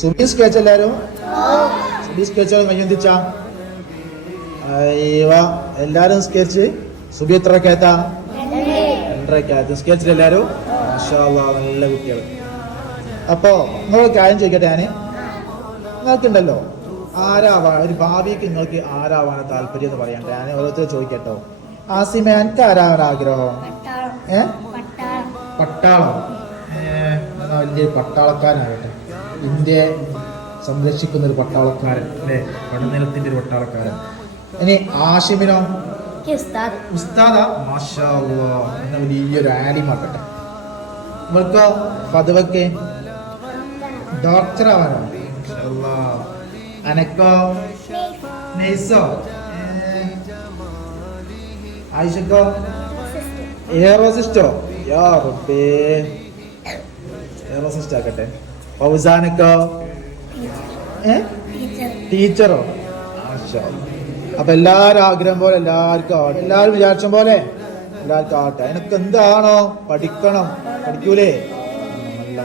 Subi sketch എല്ലാരും Subi sketch കയ്യൊന്തിച്ചാ അയ്യവ എല്ലാരും sketch Subi എത്ര കേത്താ 2:30 സ്കെച്ചിൽ എല്ലാരും മാഷാ അല്ലാഹ് നല്ല കുട്ടികൾ. അപ്പോ നിങ്ങൾ കാര്യം ചോദിക്കട്ടെ, നിങ്ങൾക്കുണ്ടല്ലോ ആരാവാൻ ഒരു ഭാവിക്ക് നിങ്ങൾക്ക് ആരാവാണ് താല്പര്യം എന്ന് പറയണ്ട. ഞാൻ ഓരോരുത്തർ ചോദിക്കട്ടോ. ആസിമ, എനിക്ക് ആരാവാൻ ആഗ്രഹം? പട്ടാളം. വലിയ പട്ടാളക്കാരനാകട്ടെ, ഇന്ത്യ സംരക്ഷിക്കുന്ന ഒരു പട്ടാളക്കാരൻ അല്ലെ, പടനിലത്തിന്റെ ഒരു പട്ടാളക്കാരൻ. ഇനി ആഷിമിനോ? ഉസ്താദാ? മാഷാ അല്ലാഹ്, എന്ന വലിയൊരു ആലിമാക്കട്ടെ. നമ്മൾക്കോ ഫദ്വക്ക് ഡോക്ടറാവാനോ? മാഷാ അല്ലാഹ്. അനക്കോ? നൈസോ? ആയിഷക്കോ? എയറോസിസ്റ്റോ? യാ റബ്ബേ, എയറോസിസ്റ്റ് ആക്കട്ടെ. ഫൗസാനക്കോ? ടീച്ചറോ? മാഷാ അല്ലാഹ്. അപ്പൊ എല്ലാരും ആഗ്രഹം പോലെ എല്ലാവർക്കും ആവട്ടെ, എല്ലാരും വിചാരിച്ച പോലെ എല്ലാവർക്കും ആവട്ടെ. എനിക്ക് എന്താണോ പഠിക്കണം, പഠിക്കൂലേ? നല്ല